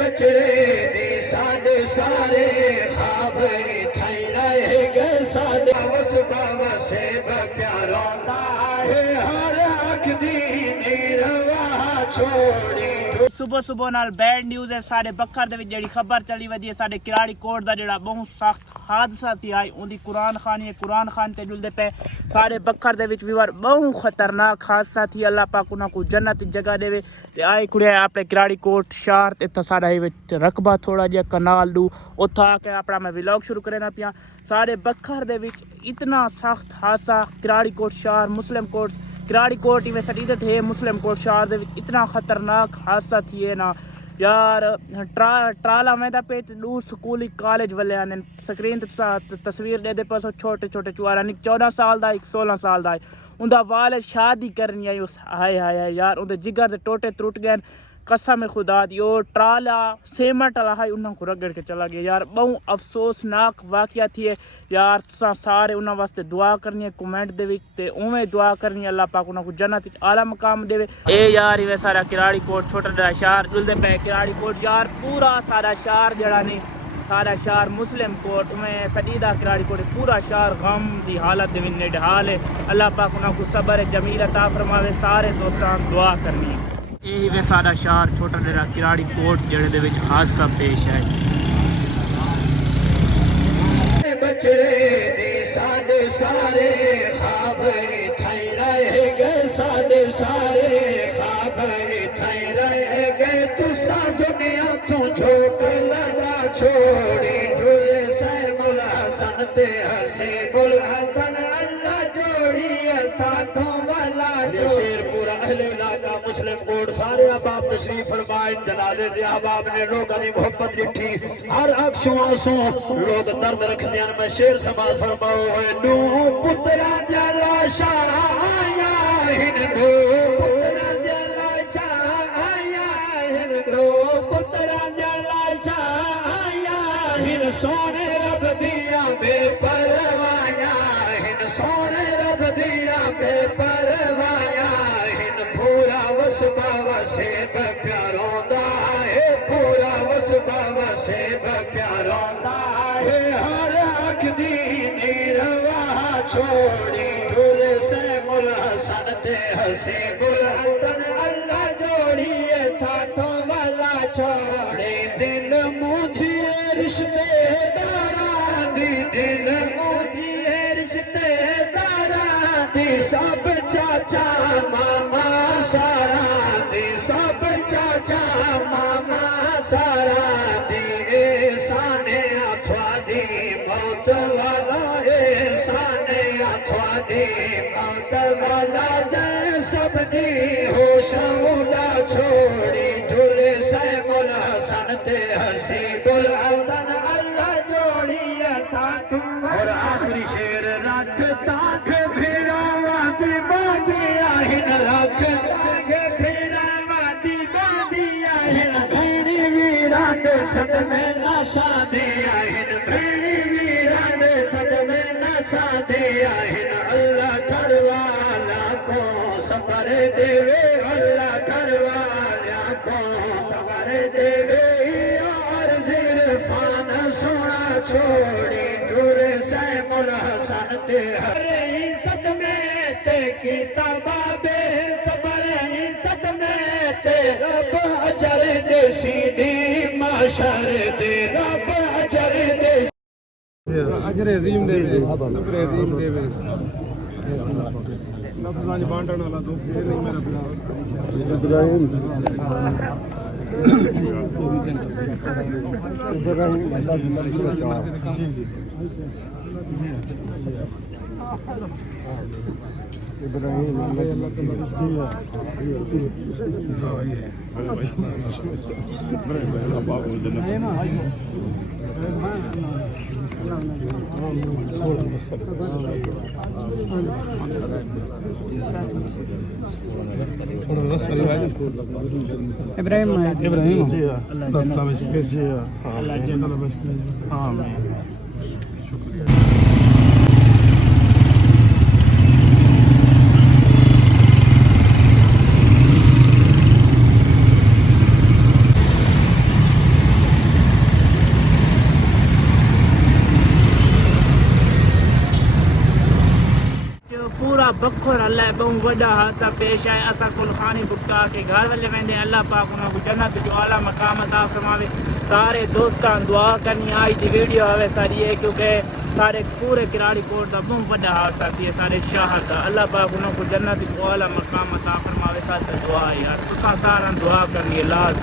बचड़े दी साडे सारे खाब ठाई रहे गए साडे वस बाबा से प्यारो है हर अख दी नीरवा छोड़ी। सुबह सुबह नाल बैड न्यूज़ है सारे बखर दे विच जेहड़ी खबर चली वधी है साडे किराड़ी कोट दा जेहड़ा बहुत सख्त हादसा थी आई उंदी कुरान खान ते जुलदे पे सारे बखर दे विच विवर बहुत खतरनाक हादसा थी। अल्लाह पाक उन्हां को जन्नत जगह देवे ते आई कुड़े अपने किराड़ी कोट शहर ते इत्थे साडा विच रकबा थोड़ा जिहा कनाल दू उत्थे आके अपना मैं व्लॉग शुरू करना पिया। सारे बखर दे विच इतना सख्त हादसा किराड़ी कोट शहर मुस्लिम कोट किराड़ी कोट ही वैसे इधर थे मुस्लिम कोट शहर दे विच इतना खतरनाक हादसा थी है ना यार। ट्राला में पे दू स्कूली कॉलेज वाले आने स्क्रीन तस्वीर दे पासो छोटे छोटे चुआरा 14 साल का एक 16 साल का उनका वाल शादी करनी आई उस हाय हाय यार उनके जिगर दे टोटे टुट गए कसम खुदा दी। और ट्राला सेमट वाला है उन्होंने को रगड़ के चला गया यार। बहुत अफसोसनाक वाकया थी यार। तुसा सारे उन्होंने वास्ते दुआ करनी है कमेंट दे विच ते उवें दुआ करनी है अल्लाह पाक उन्होंने को जन्नत विच आला मकाम देवे। ए यार इवे सारा किराड़ी कोट छोटा जड़ा शहर जुलदे पे किराड़ी कोट यार पूरा सारा शहर जड़ा नहीं सारा शहर मुस्लिम कोट में सजीदा किराड़ी कोट पूरा शहर गम की हालत दे विच निढाल है। अल्लाह पाक उन्होंने को सबर जमील अता फरमावे। सारे दोस्तां दुआ करनी है। यही वे सारा शहर छोटा जड़ा किराड़ी कोट जेड़े दे विच हादसा पेश है। बचड़े दी साडे सारे खाब ठाई रहे गए साडे सारे खाब ठाई रहे गए तुसा दुनिया तू झोंक लगा छोड़ी झूले से मुल हसन ते हसे बुल हसन अल्लाह जोड़ी साथों वाला शेरपुरा अहले इलाका मुस्लिम कोट सारे अहबाब तशरीफ फरमाए। जनाले दे अहबाब ने लोगों की मोहब्बत दिखी हर अक्षों आंसू लोग दर्द रखते हैं। मैं शेर समाज फरमाओ नू पुत्रा जला शाया हिंदू पुत्रा जला शाया हिंदू पुत्रा जला शाया हिन सोने रब दिया बेपरवाया हिन सोने रब दिया बेपरवाया हिन पूरा वसबा वसे प्यारोंदा है पूरा वसबा वसे प्यारोंदा है हर अख दी नीरवा छोड़ी ढुल से मुल हसन ते हसे बुल हसन अल्लाह जोड़ी साथों वाला छोड़े दिल मुझे रिश्तेदारां दी दिल मुझे रिश्तेदारां दी सब चाचा मामा सारा दी सब चाचा मामा सारा दी साने अथवा दी मौत वाला साने अथवा दी मौत वाला जय सब दी होश उड़ा छोड़ी झूले से मुल हसन ते हसी बुल हसन अल्लाह जोड़ी साथ। और आखिरी शेर रख ताख भिड़ावा दी बादिया हिन रख ताख भिड़ावा दी बादिया हिन भैनी वीरा दे सदमे नशा दिया हिन भैनी वीरा दे सदमे नशा दिया हिन अल्लाह करवाला को सबर देवे अल्लाह करवाला को सबर देवे और जिरफान सोना छोड़ी दूर से मुल हसन ते हरे सदमे ते किताबा बे सबर सदमे ते रब अजर दे सीधी माशर दे रब अजर दे अजर अजीम देवे अजर अजीम देवे नफसांज बांटण वाला तो फिर नहीं मेरा इब्राहिम इब्राहिम अल्लाह की मर्जी का इब्राहिम अल्लाह की इब्राहिम इब्राहिम आमीन। पूरा बखर अल्लाह बहुत वड्डा हादसा पेश आया असा कुल खानी बुकता के घर वाले वेंदे अल्लाह पाक उन्होंने जन्नत जो आला मकाम अता फरमावे सारे दोस्तां दुआ करनी आई दी वीडियो आवे सारी है क्योंकि सारे पूरे किराड़ी कोट का बहुत वड्डा हादसा थी सारे शहर का अल्लाह पाक उन्होंने जन्नत जो आला मकाम अता फरमावे साथ दुआ यार तुसा सारा दुआ करनी है लाज